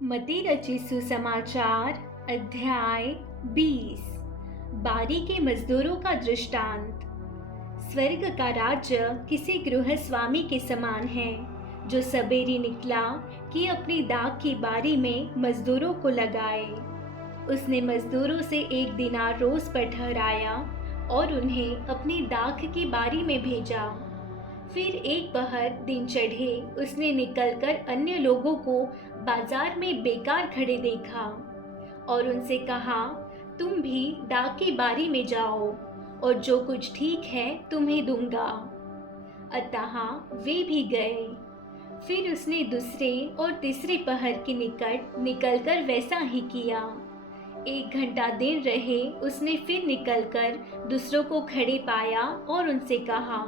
मती रची सुसमाचार अध्याय 20। बारी के मजदूरों का दृष्टांत। स्वर्ग का राज्य किसी गृहस्वामी के समान है जो सबेरी निकला कि अपनी दाख की बारी में मजदूरों को लगाए। उसने मजदूरों से 1 दिनार रोज पर ठहराया और उन्हें अपनी दाख की बारी में भेजा। फिर एक पहर दिन चढ़े उसने निकलकर अन्य लोगों को बाजार में बेकार खड़े देखा और उनसे कहा, तुम भी दाख की बारी में जाओ और जो कुछ ठीक है तुम्हें दूंगा। अतः वे भी गए। फिर उसने दूसरे और तीसरे पहर के निकट निकलकर वैसा ही किया। 1 घंटा दिन रहे उसने फिर निकलकर दूसरों को खड़े पाया और उनसे कहा,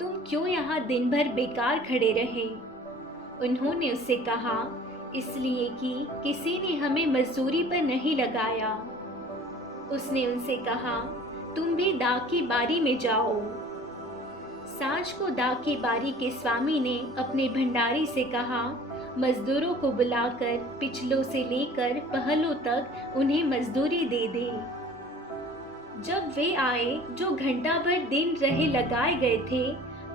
तुम क्यों यहाँ दिन भर बेकार खड़े रहे? उन्होंने उससे कहा, इसलिए कि किसी ने हमें मजदूरी पर नहीं लगाया। उसने उनसे कहा, तुम भी दाख की बारी में जाओ। सांझ को दाख की बारी के स्वामी ने अपने भंडारी से कहा, मजदूरों को बुलाकर पिछलों से लेकर पहलों तक उन्हें मजदूरी दे दे। जब वे आए जो घंटा भर दिन रहे लगाए गए थे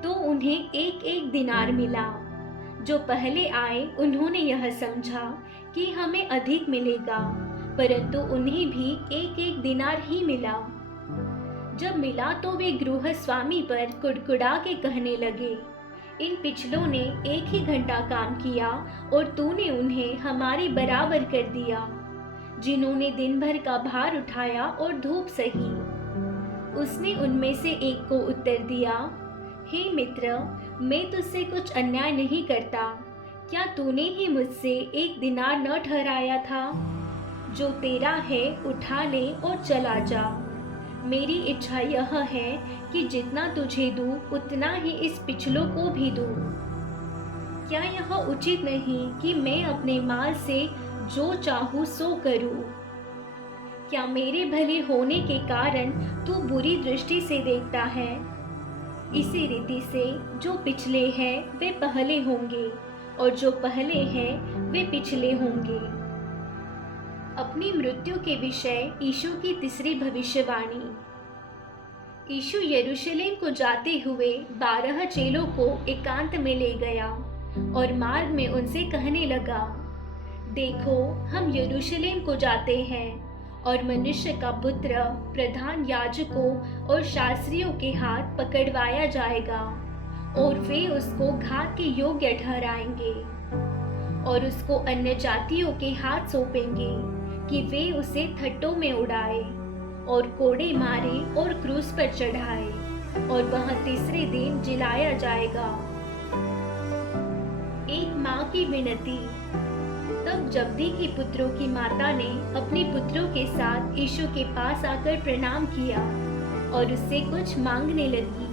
तो उन्हें 1-1 दिनार मिला। जो पहले आए उन्होंने यह समझा कि हमें अधिक मिलेगा, परंतु उन्हें भी 1-1 दिनार ही मिला। जब मिला तो वे गृहस्वामी पर कुड़कुड़ा के कहने लगे, इन पिछलों ने 1 ही घंटा काम किया और तूने उन्हें हमारे बराबर कर दिया, जिन्होंने दिन भर का भार उठाया और धूप सही। उसने उनमें से एक को उत्तर दिया, हे मित्र, मैं तुझसे कुछ अन्याय नहीं करता। क्या तूने ही मुझसे 1 दिनार न ठहराया था? जो तेरा है उठा ले और चला जा। मेरी इच्छा यह है कि जितना तुझे दूं उतना ही इस पिछलों को भी दूं। क्या यह उचित नहीं कि मैं अपने माल से जो चाहूँ सो करूँ? क्या मेरे भले होने के कारण तू बुरी दृष्टि से देखता है? इसी रीति से जो पिछले हैं वे पहले होंगे और जो पहले हैं वे पिछले होंगे। अपनी मृत्यु के विषय यीशु की तीसरी भविष्यवाणी। यीशु यरूशलेम को जाते हुए 12 चेलों को एकांत में ले गया और मार्ग में उनसे कहने लगा, देखो, हम यरूशलेम को जाते हैं और मनुष्य का पुत्र प्रधान याजकों और शास्त्रियों के हाथ पकड़वाया जाएगा और वे उसको घात के योग्य ठहराएंगे और उसको अन्य जातियों के हाथ सौंपेंगे कि वे उसे थट्टों में उड़ाए और कोड़े मारे और क्रूस पर चढ़ाए और वह तीसरे दिन जिलाया जाएगा। एक माँ की विनती। तब जब्दी के पुत्रों की माता ने अपने पुत्रों के साथ यीशु के पास आकर प्रणाम किया और उससे कुछ मांगने लगी।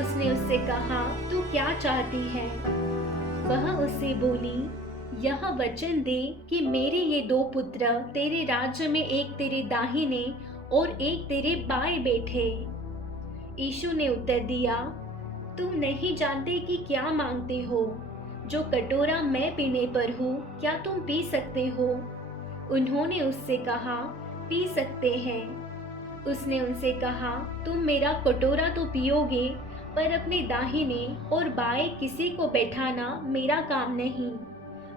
उसने उससे कहा, तू क्या चाहती है? वह उससे बोली, यह वचन दे कि मेरे ये 2 पुत्र तेरे राज्य में एक तेरे दाहिने और एक तेरे बाएं बैठे। यीशु ने उत्तर दिया, तुम नहीं जानते कि क्या मांगते हो। जो कटोरा मैं पीने पर हूँ क्या तुम पी सकते हो? उन्होंने उससे कहा, पी सकते हैं। उसने उनसे कहा, तुम मेरा कटोरा तो पियोगे, पर अपने दाहिने और बाएं किसी को बैठाना मेरा काम नहीं,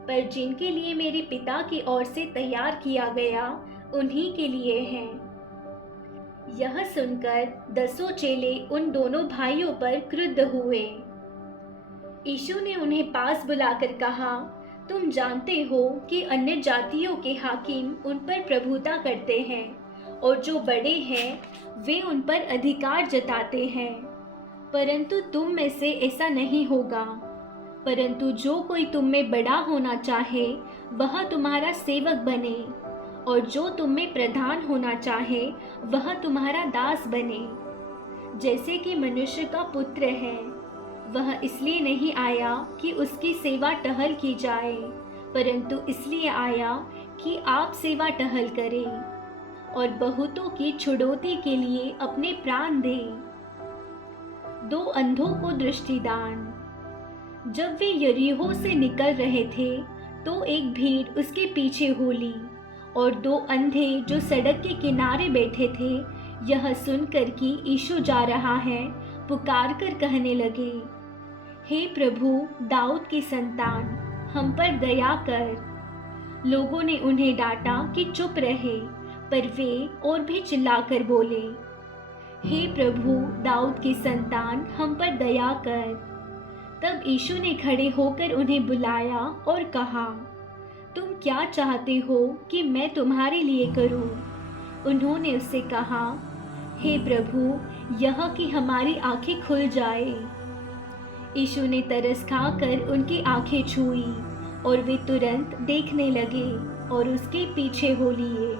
पर जिनके लिए मेरे पिता की ओर से तैयार किया गया उन्हीं के लिए है। यह सुनकर 10 चेले उन दोनों भाइयों पर क्रुद्ध हुए। यीशु ने उन्हें पास बुलाकर कहा, तुम जानते हो कि अन्य जातियों के हाकिम उन पर प्रभुता करते हैं और जो बड़े हैं वे उन पर अधिकार जताते हैं, परंतु तुम में से ऐसा नहीं होगा। परंतु जो कोई तुम में बड़ा होना चाहे वह तुम्हारा सेवक बने, और जो तुम में प्रधान होना चाहे वह तुम्हारा दास बने। जैसे कि मनुष्य का पुत्र है, वह इसलिए नहीं आया कि उसकी सेवा टहल की जाए, परंतु इसलिए आया कि आप सेवा टहल करें और बहुतों की छुड़ौती के लिए अपने प्राण दें। 2 अंधों को दृष्टिदान। जब वे यरीहो से निकल रहे थे तो एक भीड़ उसके पीछे हो ली और दो अंधे जो सड़क के किनारे बैठे थे यह सुनकर कि यीशु जा रहा है, पुकार कर कहने लगे, हे प्रभु, दाऊद की संतान, हम पर दया कर। लोगों ने उन्हें डांटा कि चुप रहे, पर वे और भी चिल्लाकर बोले, हे प्रभु, दाऊद की संतान, हम पर दया कर। तब यीशु ने खड़े होकर उन्हें बुलाया और कहा, तुम क्या चाहते हो कि मैं तुम्हारे लिए करूं? उन्होंने उससे कहा, हे प्रभु, यह कि हमारी आंखें खुल जाए। यीशु ने तरस खाकर उनकी आंखें छुई और वे तुरंत देखने लगे और उसके पीछे हो लिए।